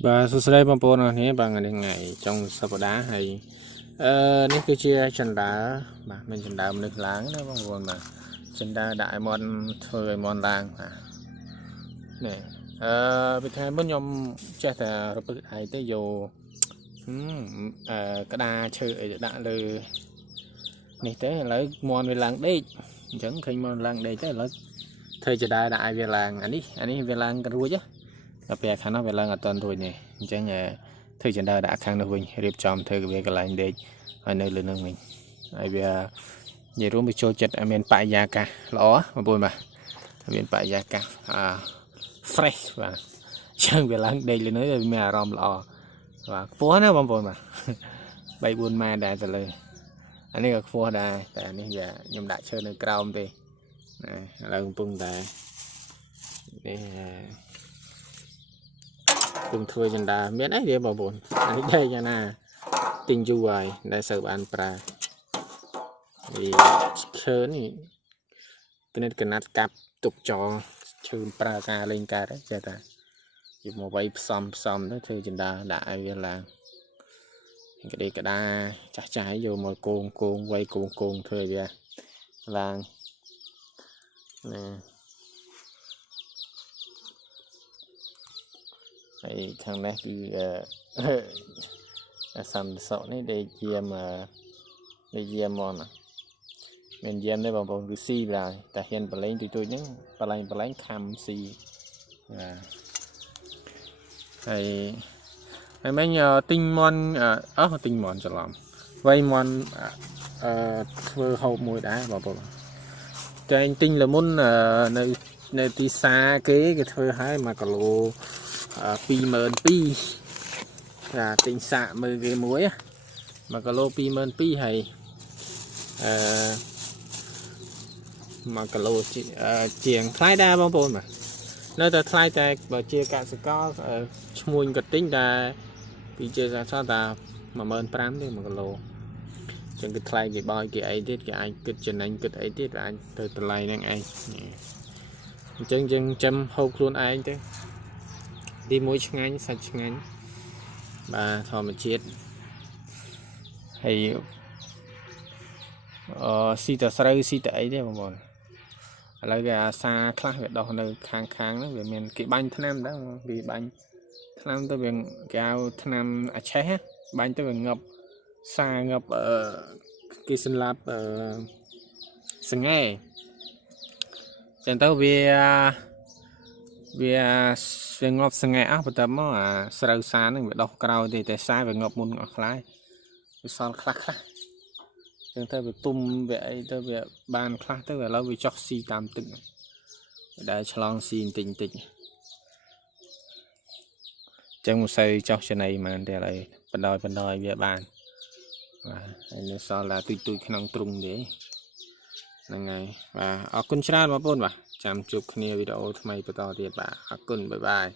Và số đây bằng bồn là thế bằng ngày trong sập đá hayនេះគឺជាចិន្តាបាទមានចិន្តាមនុស្សឡើងណាបងប្អូនបាទចិន្តាដាក់ឲ្យមន់ធ្វើឲ្យមន់ឡើងបាទនេះពីថ្ងៃមុនខ្ញុំចេះតែរពឹកឯងទៅយកក្តារឈើអីដាក់លើនេះទៅឥឡូវមន់វាឡើងដេកអញ្ចឹងឃើញមន់ឡើងដេកទៅឥឡូវធ្វើចិន្តាដាក់ឲ្យវាឡើងអានេះវាឡើងរួចទៅពេលខាងនោះវាឡើងអត់ទាន់រួចនេះអញ្ចឹងធ្វើចិន្តាដាក់ខាងនោះវិញរៀបចំធ្វើវាកន្លែងដេកហើយនៅលើនឹងវិញហើយវានិយាយរួមវាចូលចិត្តមានបរិយាកាសល្អបងប្អូនបាទមានបរិយាកាសfresh បាទអញ្ចឹងវាឡើងដេកលើនោះវាមានអារម្មណ៍ល្អបាទខ្ពស់ណាបងប្អូនបាទ3 4 ម៉ែត្រដែរទៅលើអានេះក៏ខ្ពស់ដែរតែអានេះខ្ញុំដាក់ឈើនៅក្រោមទេណាឥឡូវកំពុងតែនេះពុំធ្វើចិន្តាមានអីទេបងប្អូនអានេះដែរយ៉ាងណាទិញយូរហើយដែលសូវបានប្រើនេះឈើនេះគណិតកណាត់កាប់ទុកចោលឈើប្រើការលេងកើតចេះតែយកមកវាយផ្សំទៅធ្វើចិន្តាដាក់ឲ្យវាឡើងក្តីក្តាចាស់យកមកគងវាយគងធ្វើឲ្យវាឡើងណាហើយខាងនេះគឺសន្តិសុខនេះដែលយាមមកណាមានយាមទេបងប្អូនគឺស៊ីដែរតែហ៊ានបលែងទួយហ្នឹងបលែងខំស៊ីហើយមិញទិញមន់ទិញមន់ច្រឡំវាយមន់ធ្វើហូបមួយដែរបងប្អូនតែទិញលមុននៅទីផ្សារគេធ្វើឲ្យ1គីឡូ22,000ទិញសាកមើលគេមួយ1គីឡូ22,000ហើយ1គីឡូជាងថ្លៃដែរបងប្អូនបាទនៅតែថ្លៃតែបើជាកសិករឈ្មួញក៏ទិញតែពីជាសាសតា15,000ទេ1គីឡូចឹងគឺថ្លៃគេបោយគេអីទៀតគេអាចគិតចំណេញគិតអីទៀតអាចទៅតម្លៃហ្នឹងឯងអញ្ចឹងយើងចាំហូបខ្លួនឯងទៅទីមួយឆ្ងាញ់សាច់ឆ្ងាញ់បាទធម្មជាតិហើយស៊ីតស្រូវស៊ីតអីទេបងប្អូនឥឡូវគេអាសាខ្លះវាដោះនៅខាងហ្នឹងវាមានគេបាញ់ថ្នាំដែរគេបាញ់ថ្នាំទៅវាគេហៅថ្នាំអាឆេះបាញ់ទៅវាងាប់សាងាប់គេសម្លាប់សង្ហែចឹងទៅវាងាប់សង្ហែអស់បន្ទាប់មកអាស្រូវសាហ្នឹងវាដោះក្រោយទេតែសាវាងាប់មុនអស់ខ្លះវាសល់ខ្លះចឹងទៅវាទុំវាអីទៅវាបានខ្លះទៅឥឡូវវាចោះស៊ីតាមទឹកដែលឆ្លងស៊ីបន្តិចចឹងមិនសូវចោះចំណៃហ្មងទេឥឡូវបណ្ដោយវាបានបាទហើយនៅសល់តែទុយក្នុងទ្រុងទេហ្នឹងហើយបាទអរគុណច្រើនបងប្អូនបាទចាំជួបគ្នាវីដេអូថ្មីបន្តទៀតបាទអរគុណបាយបាយ